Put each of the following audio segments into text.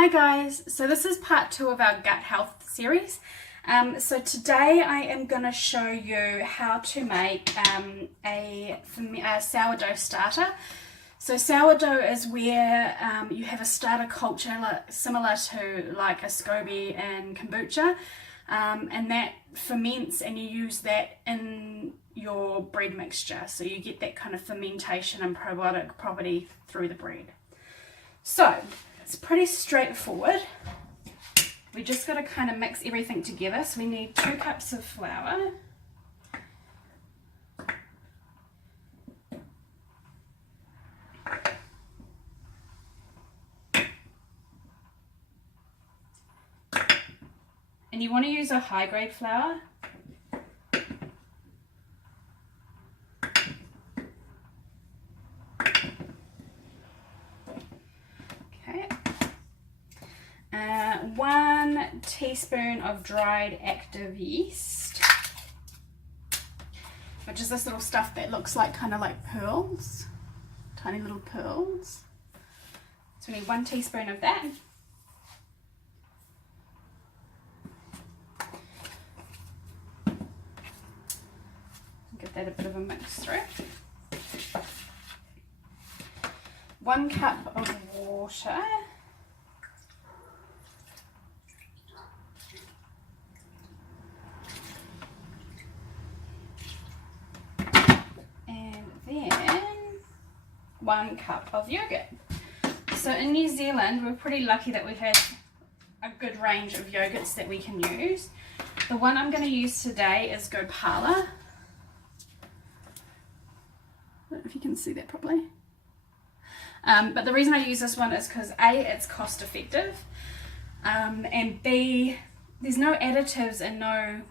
Hi guys, so this is part 2 of our gut health series. So today I am going to show you how to make a sourdough starter. So sourdough is where you have a starter culture similar to like a SCOBY and kombucha, and that ferments and you use that in your bread mixture, so you get that kind of fermentation and probiotic property through the bread. So it's pretty straightforward. We just got to kind of mix everything together. So we need 2 cups of flour, and you want to use a high grade flour. Okay. 1 teaspoon of dried active yeast, which is this little stuff that looks like kind of like pearls, tiny little pearls. So we need 1 teaspoon of that. Give that a bit of a mix through. 1 cup of water. And then 1 cup of yogurt. So in New Zealand, we're pretty lucky that we've had a good range of yogurts that we can use. The one I'm going to use today is Goss. I don't know if you can see that properly. But the reason I use this one is because A, it's cost effective, and B, there's no additives and no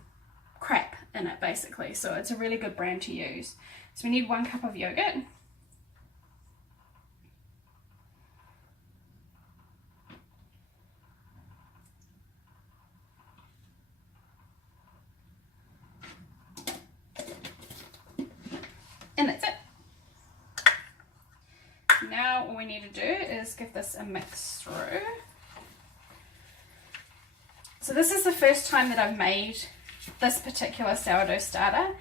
crap in it basically, so it's a really good brand to use. So we need 1 cup of yogurt. And that's it. Now all we need to do is give this a mix through. So this is the first time that I've made this particular sourdough starter.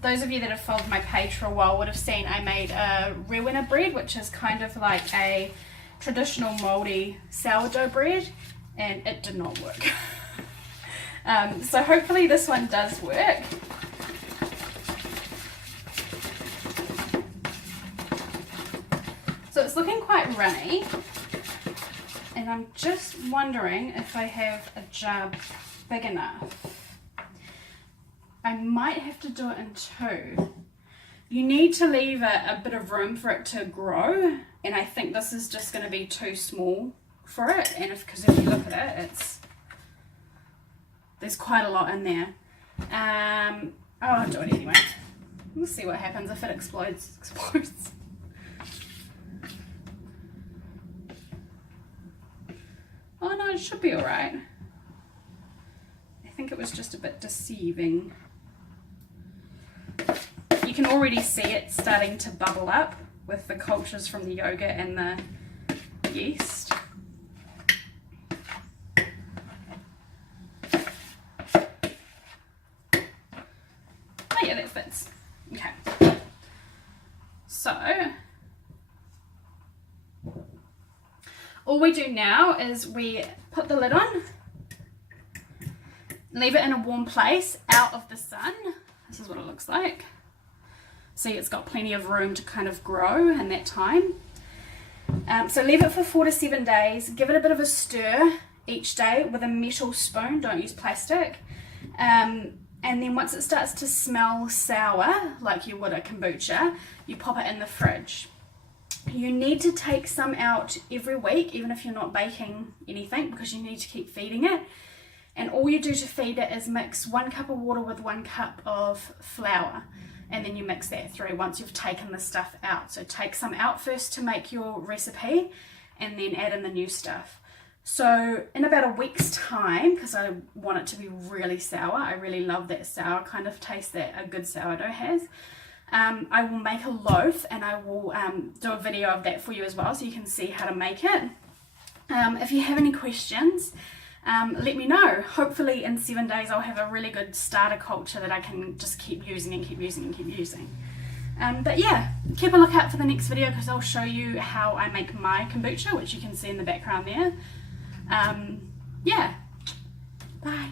Those of you that have followed my page for a while would have seen I made a rewinner bread, which is kind of like a traditional moldy sourdough bread, and it did not work. So hopefully this one does work. So it's looking quite runny, and I'm just wondering if I have a jar big enough. I might have to do it in 2. You need to leave a bit of room for it to grow, and I think this is just going to be too small for it, and because if you look at it, there's quite a lot in there. I'll do it anyway. We'll see what happens if it explodes. Oh no, it should be alright. I think it was just a bit deceiving. You can already see it starting to bubble up with the cultures from the yogurt and the yeast. Oh yeah, that fits. Okay. So all we do now is we put the lid on, leave it in a warm place out of the sun. This is what it looks like. See, it's got plenty of room to kind of grow in that time. So leave it for 4 to 7 days. Give it a bit of a stir each day with a metal spoon. Don't use plastic. And then once it starts to smell sour, like you would a kombucha, you pop it in the fridge. You need to take some out every week, even if you're not baking anything, because you need to keep feeding it. And all you do to feed it is mix 1 cup of water with 1 cup of flour, and then you mix that through once you've taken the stuff out. So take some out first to make your recipe, and then add in the new stuff. So in about a week's time, because I want it to be really sour, I really love that sour kind of taste that a good sourdough has, I will make a loaf, and I will do a video of that for you as well, so you can see how to make it. If you have any questions, let me know. Hopefully in 7 days I'll have a really good starter culture that I can just keep using and keep using and keep using. But yeah, keep a lookout for the next video because I'll show you how I make my kombucha, which you can see in the background there. Yeah, bye.